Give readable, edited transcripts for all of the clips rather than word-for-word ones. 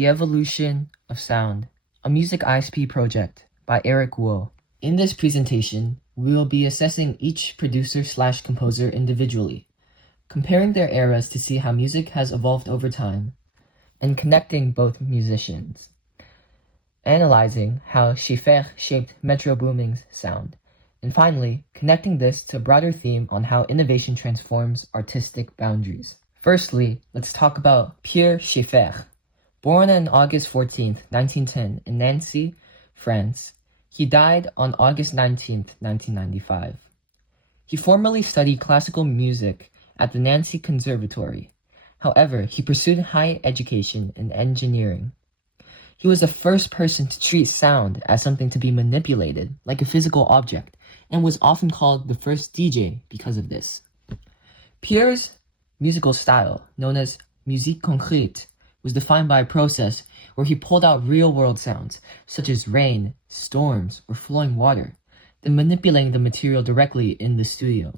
The Evolution of Sound, a Music ISP project by Eric Wu. In this presentation, we will be assessing each producer/composer individually, comparing their eras to see how music has evolved over time, and connecting both musicians, analyzing how Schiffer shaped Metro Booming's sound, and finally, connecting this to a broader theme on how innovation transforms artistic boundaries. Firstly, let's talk about Pierre Schiffer. Born on August 14, 1910, in Nancy, France, he died on August 19, 1995. He formerly studied classical music at the Nancy Conservatory. However, he pursued higher education in engineering. He was the first person to treat sound as something to be manipulated, like a physical object, and was often called the first DJ because of this. Pierre's musical style, known as musique concrète, was defined by a process where he pulled out real-world sounds, such as rain, storms, or flowing water, then manipulating the material directly in the studio.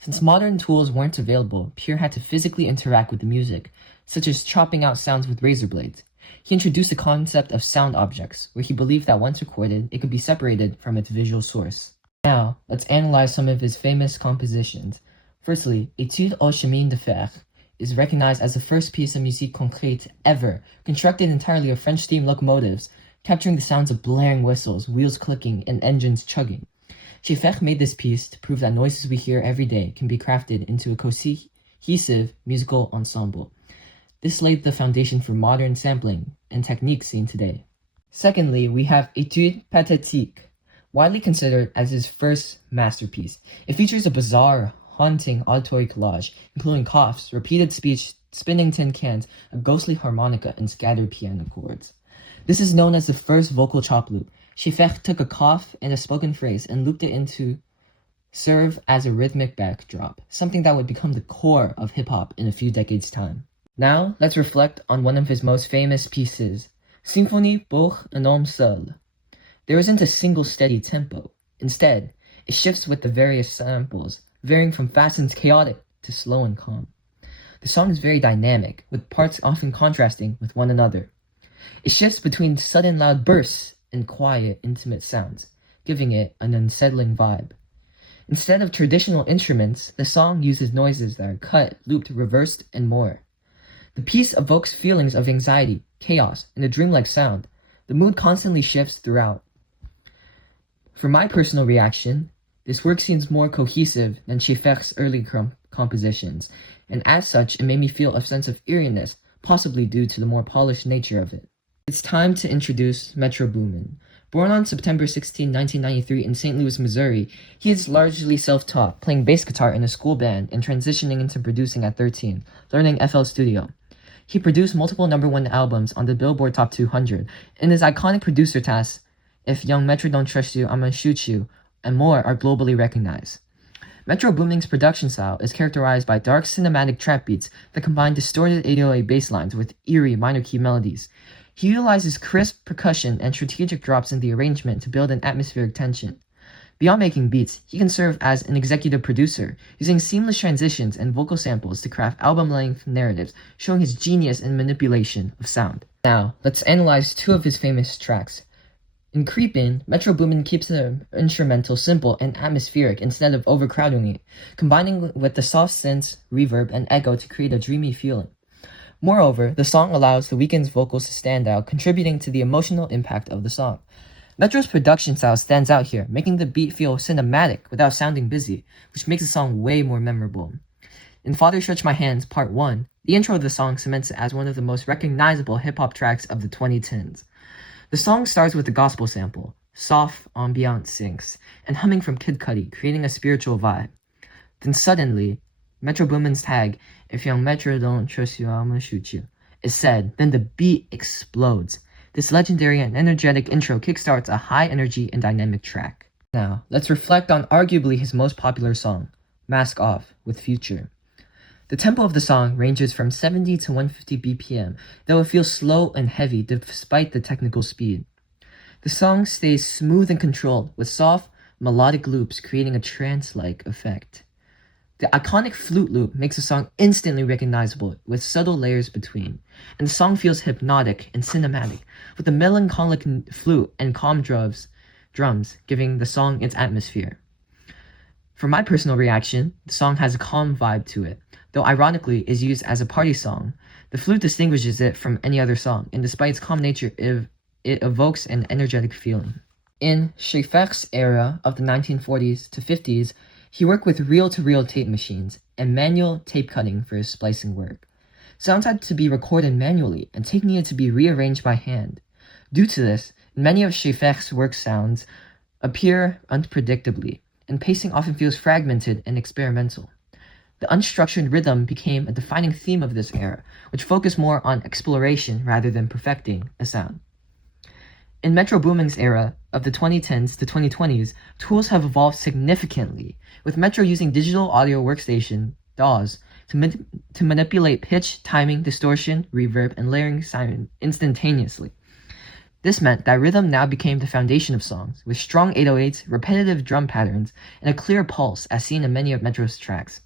Since modern tools weren't available, Pierre had to physically interact with the music, such as chopping out sounds with razor blades. He introduced the concept of sound objects, where he believed that once recorded, it could be separated from its visual source. Now, let's analyze some of his famous compositions. Firstly, Étude au chemin de fer is recognized as the first piece of musique concrète ever, constructed entirely of French steam locomotives, capturing the sounds of blaring whistles, wheels clicking, and engines chugging. Schiffer made this piece to prove that noises we hear every day can be crafted into a cohesive musical ensemble. This laid the foundation for modern sampling and techniques seen today. Secondly, we have Étude pathétique, widely considered as his first masterpiece. It features a bizarre, haunting auditory collage, including coughs, repeated speech, spinning tin cans, a ghostly harmonica, and scattered piano chords. This is known as the first vocal chop loop. Schiffer took a cough and a spoken phrase and looped it into serve as a rhythmic backdrop, something that would become the core of hip-hop in a few decades' time. Now, let's reflect on one of his most famous pieces, Symphonie pour un homme seul. There isn't a single steady tempo. Instead, it shifts with the various samples, varying from fast and chaotic to slow and calm. The song is very dynamic, with parts often contrasting with one another. It shifts between sudden loud bursts and quiet, intimate sounds, giving it an unsettling vibe. Instead of traditional instruments, the song uses noises that are cut, looped, reversed, and more. The piece evokes feelings of anxiety, chaos, and a dreamlike sound. The mood constantly shifts throughout. For my personal reaction, this work seems more cohesive than Schiffer's early compositions, and as such, it made me feel a sense of eeriness, possibly due to the more polished nature of it. It's time to introduce Metro Boomin. Born on September 16, 1993 in St. Louis, Missouri, he is largely self-taught, playing bass guitar in a school band and transitioning into producing at 13, learning FL Studio. He produced multiple #1 albums on the Billboard Top 200, and his iconic producer tasks, If Young Metro Don't Trust You, I'ma Shoot You, and more are globally recognized. Metro Booming's production style is characterized by dark cinematic trap beats that combine distorted 808 bass lines with eerie minor key melodies. He utilizes crisp percussion and strategic drops in the arrangement to build an atmospheric tension. Beyond making beats, he can serve as an executive producer, using seamless transitions and vocal samples to craft album-length narratives, showing his genius in manipulation of sound. Now, let's analyze two of his famous tracks. In Creepin', Metro Boomin keeps the instrumental simple and atmospheric instead of overcrowding it, combining with the soft synths, reverb, and echo to create a dreamy feeling. Moreover, the song allows The Weeknd's vocals to stand out, contributing to the emotional impact of the song. Metro's production style stands out here, making the beat feel cinematic without sounding busy, which makes the song way more memorable. In Father Stretch My Hands, Part 1, the intro of the song cements it as one of the most recognizable hip-hop tracks of the 2010s. The song starts with a gospel sample, soft ambient synths, and humming from Kid Cudi, creating a spiritual vibe. Then suddenly, Metro Boomin's tag, If Young Metro Don't Trust You, I'ma Shoot You, is said, then the beat explodes. This legendary and energetic intro kickstarts a high-energy and dynamic track. Now, let's reflect on arguably his most popular song, Mask Off, with Future. The tempo of the song ranges from 70 to 150 BPM, though it feels slow and heavy despite the technical speed. The song stays smooth and controlled, with soft, melodic loops creating a trance-like effect. The iconic flute loop makes a song instantly recognizable with subtle layers between, and the song feels hypnotic and cinematic, with the melancholic flute and calm drums giving the song its atmosphere. For my personal reaction, the song has a calm vibe to it, though ironically is used as a party song. The flute distinguishes it from any other song, and despite its calm nature, it evokes an energetic feeling. In Schaeffer's era of the 1940s to 50s, he worked with reel-to-reel tape machines and manual tape cutting for his splicing work. Sounds had to be recorded manually, and tape needed to be rearranged by hand. Due to this, many of Schaeffer's work sounds appear unpredictably, and pacing often feels fragmented and experimental. The unstructured rhythm became a defining theme of this era, which focused more on exploration rather than perfecting a sound. In Metro Boomin's era of the 2010s to 2020s, tools have evolved significantly, with Metro using digital audio workstation (DAWs) to manipulate pitch, timing, distortion, reverb, and layering sound instantaneously. This meant that rhythm now became the foundation of songs, with strong 808s, repetitive drum patterns, and a clear pulse as seen in many of Metro's tracks.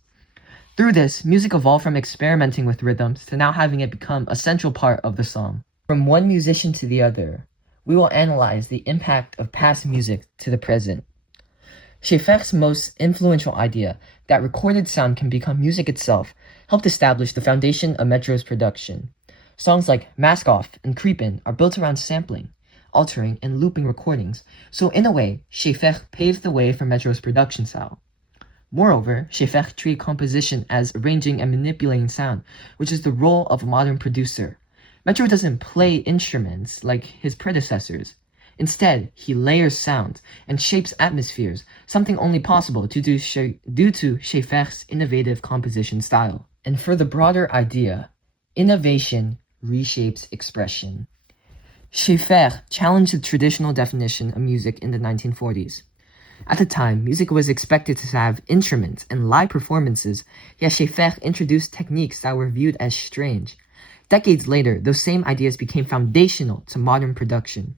Through this, music evolved from experimenting with rhythms to now having it become a central part of the song. From one musician to the other, we will analyze the impact of past music to the present. Schaeffer's most influential idea, that recorded sound can become music itself, helped establish the foundation of Metro's production. Songs like Mask Off and Creepin' are built around sampling, altering, and looping recordings, so in a way, Schaeffer paved the way for Metro's production style. Moreover, Schaeffer treated composition as arranging and manipulating sound, which is the role of a modern producer. Metro doesn't play instruments like his predecessors. Instead, he layers sounds and shapes atmospheres, something only possible due to Schaeffer's innovative composition style. And for the broader idea, innovation reshapes expression. Schaeffer challenged the traditional definition of music in the 1940s. At the time, music was expected to have instruments and live performances, yet Schaeffer introduced techniques that were viewed as strange. Decades later, those same ideas became foundational to modern production.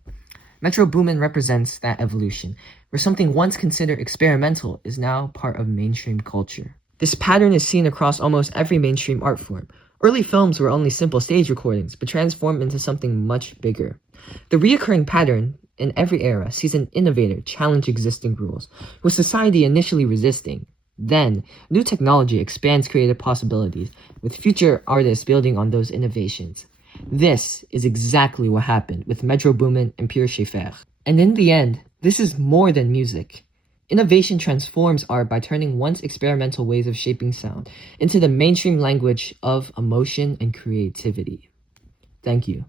Metro Boomin represents that evolution, where something once considered experimental is now part of mainstream culture. This pattern is seen across almost every mainstream art form. Early films were only simple stage recordings, but transformed into something much bigger. The recurring pattern in every era sees an innovator challenge existing rules, with society initially resisting. Then, new technology expands creative possibilities, with future artists building on those innovations. This is exactly what happened with Metro Boomin and Pierre Schaeffer. And in the end, this is more than music. Innovation transforms art by turning once experimental ways of shaping sound into the mainstream language of emotion and creativity. Thank you.